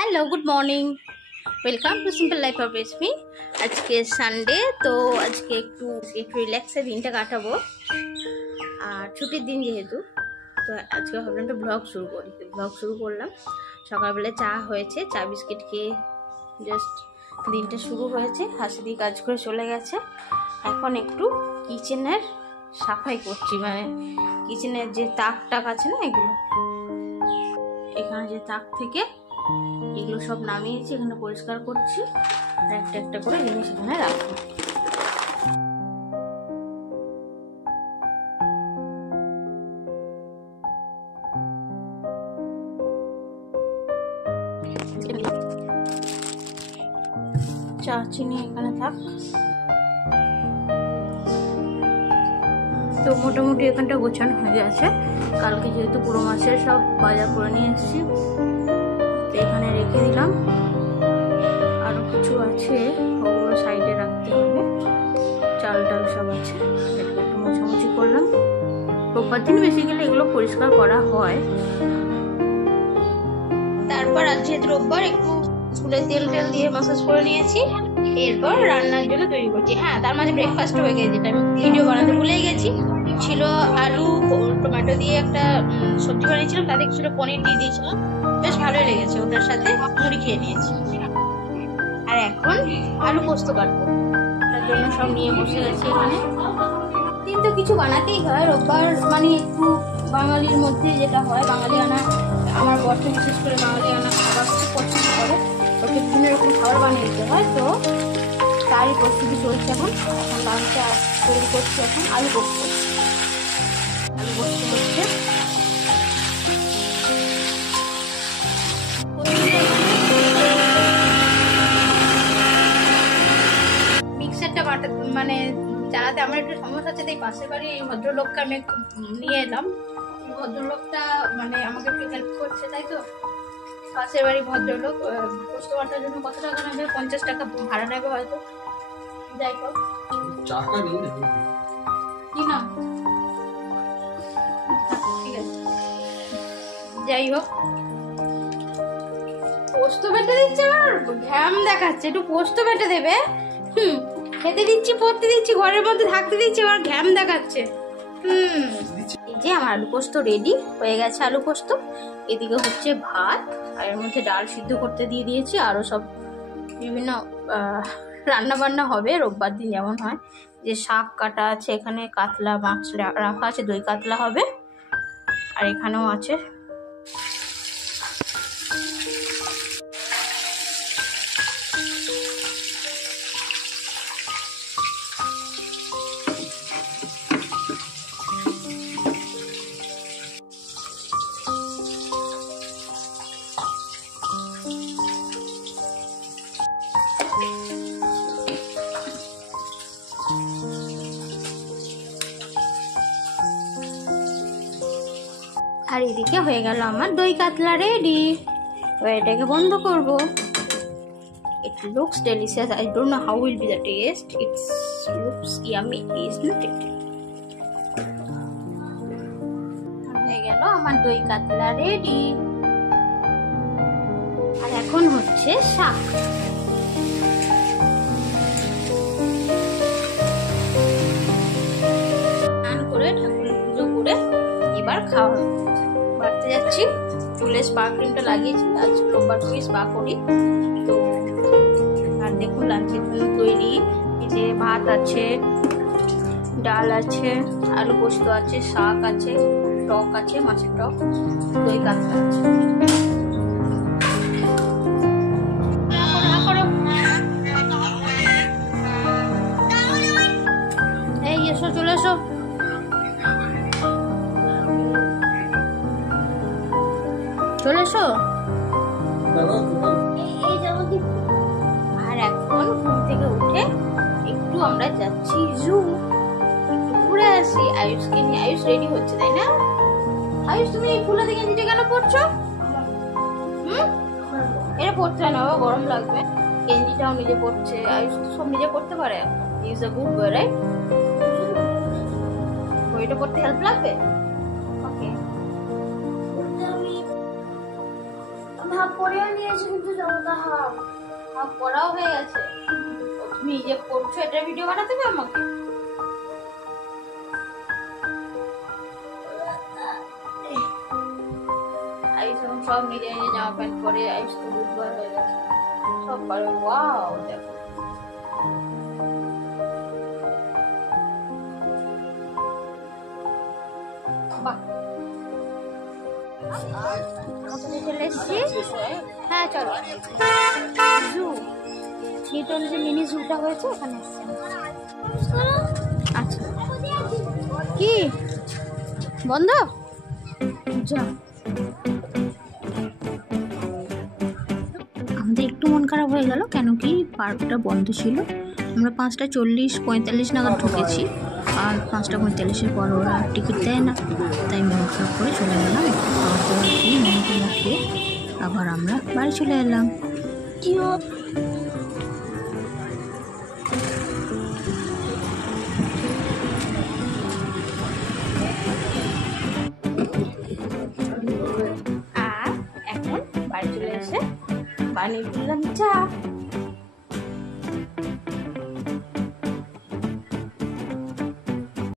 Hello, good morning. Welcome to simple life of Reshmi. আজকে Sunday, তো আজকে একটু রিল্যাক্সে দিনটা কাটাবো, আর ছুটির দিন যেহেতু। তো আজকে ভাবলাম একটা ব্লগ শুরু করলাম। সকালবেলা চা হয়েছে, চা বিস্কিট খেয়ে জাস্ট দিনটা শুরু হয়েছে। হাসি দিয়ে কাজ করে চলে গেছে। এখন একটু কিচেনের সাফাই করছি, মানে কিচেনের যে তাক আছে না, এখানে যে তাক থেকে এগুলো সব নামিয়েছি, এখানে পরিষ্কার করছি আর একটা একটা করে জিনিস এখানে রাখবো। চা চিনি এখানে থাক। তো মোটামুটি এখানটা গোছানো হয়ে গেছে। কালকে যেহেতু পুরো মাসের সব বাজার করে নিয়ে এসেছি, এখানে রেখে দিলাম। আরো কিছু আছে, ওগুলো সাইডে রাখতে হবে। চাল টাল সব আছে, একটু মোছামুছি করলাম। রোববার দিন বেসিক্যালি এগুলো পরিষ্কার করা হয়। তারপর আজ যেহেতু রোববার, একটু চুলে তেল দিয়ে মাসাজ করে নিয়েছি। এরপর রান্নার জন্য তৈরি করছি। হ্যাঁ, তার মাঝে ব্রেকফাস্ট হয়ে গেছে, যেটা আমি ভিডিও বানাতে ভুলে গেছি। ছিল আলু টমেটো দিয়ে একটা সবজি বানিয়েছিলাম, তাতে কিছুটা পনির দিয়ে দিয়েছিলাম, বেশ ভালোই লেগেছে। ওটার সাথে মুড়ি খেয়ে নিয়েছি। আর এখন আলু পোস্ত কাটবো, তার জন্য সব নিয়ে বসে গেছি এখানে। কিন্তু কিছু বানাতেই হয়, রোববার মানে একটু বাঙালির মধ্যে যেটা হয়, বাঙালিয়ানা। আমার বর্ষ বিশেষ করে বাঙালিয়ানা খাবার খুব পছন্দ করে, ওকে বিভিন্ন রকম খাবার বানিয়ে দিতে হয়। তো তারই প্রস্তুতি চলছে এখন। লাঞ্চটা তৈরি করছি এখন। আলু পোস্ত হচ্ছে। মিক্সারটা মানে চালাতে আমার একটু সমস্যা হচ্ছে, তাই পাশের বাড়ি এই ভদ্রলোককে আমি একটু নিয়ে এলাম। ভদ্রলোকটা মানে আমাকে একটু হেল্প করছে, তাই তো। পাশের বাড়ি ভদ্রলোক পোস্ত বাটার জন্য কত টাকা নেবে? 50 টাকা ভাড়া নেবে হয়তো। যাই হোক, কি না, ঠিক আছে, যাই হোক। পোস্ত বেটে দিচ্ছে, আমার ঘ্যাম দেখাচ্ছে। একটু পোস্ত বেটে দেবে। খেতে দিচ্ছি, পড়তে দিচ্ছি, ঘরের মধ্যে থাকতে দিচ্ছি, আমার ঘ্যাম দেখাচ্ছে। এই যে আমার আলু পোস্ত রেডি হয়ে গেছে। আলু পোস্ত এদিকে হচ্ছে ভাত, আর এর মধ্যে ডাল সিদ্ধ করতে দিয়ে দিয়েছি। আরো সব বিভিন্ন রান্না বান্না হবে রোববার দিন, যেমন হয়। যে শাক কাটা আছে, এখানে কাতলা মাছ রাখা আছে, দই কাতলা হবে। আর এখানেও আছে আর এদিকে হয়ে গেল আমার দই কাতলা রেডি। এটাকে বন্ধ করব। It looks delicious. I don't know how will be the taste. It looks yummy, isn't it? হয়ে গেল আমার দই কাতলা রেডি। আর এখন হচ্ছে শাক। স্নান করে ঠাকুরের পুজো করে এবার খাওয়া বাড়তে যাচ্ছি। চুলে স্পা ক্রিমটা লাগিয়েছি, আজ রোববার করে স্পা করি তো। আর দেখুন লাঞ্চের জন্য তৈরি। এই যে ভাত আছে, ডাল আছে, আলু পোস্ত আছে, শাক আছে, টক আছে, মাছের টক, দই কাতলা আছে। এই এসো, চলে এসো, চলে এসো। আর এখন ঘুম থেকে উঠে একটু আমরা যাচ্ছি জু, একটু ঘুরে আসি। আয়ুষকে নিয়ে। আয়ুষ রেডি হচ্ছে, তাই না? আয়ুষ, তুমি এই ফুলা থেকে গেঞ্জিটা কেন পরছো? এটা পরতে না, গরম লাগবে। গেঞ্জিটাও নিজে পরছে। আয়ুষ তো সব নিজে পড়তে পারে। Is a good boy, right? বইটা পড়তে হেল্প লাগবে। ওকে, হাফ পরেও নিয়েছি, কিন্তু জামাটা হাফ হাফ পড়াও হয়ে গেছে। তুমি যে পড়ছো এটা ভিডিও বানাতে হবে আমাকে? আইস এখন সব নিজে নিজে জামা প্যান্ট পরে, আইস তো বুধবার হয়ে গেছে, সব পারে। ওয়াও দেখো, বাহ। চলে এসছি। হ্যাঁ চলো, জু নিউটন যে মিনি জুটা হয়েছে ওখানে এসছি। আচ্ছা কি বন্ধ? যা, আমাদের একটু মন খারাপ হয়ে গেল, কেন কি পার্কটা বন্ধ ছিল। আমরা 5:40-45 নাগাদ ঢুকেছি, আর 5:45-এর পর ওরা টিকিট দেয় না, তাই মন খারাপ করে চলে গেলাম। একটু খাওয়া দাওয়া খেয়ে মন খেয়ে আবার আমরা বাড়ি চলে এলাম। আর এখন বাড়ি চলে এসে বানিয়ে ফেললাম চা।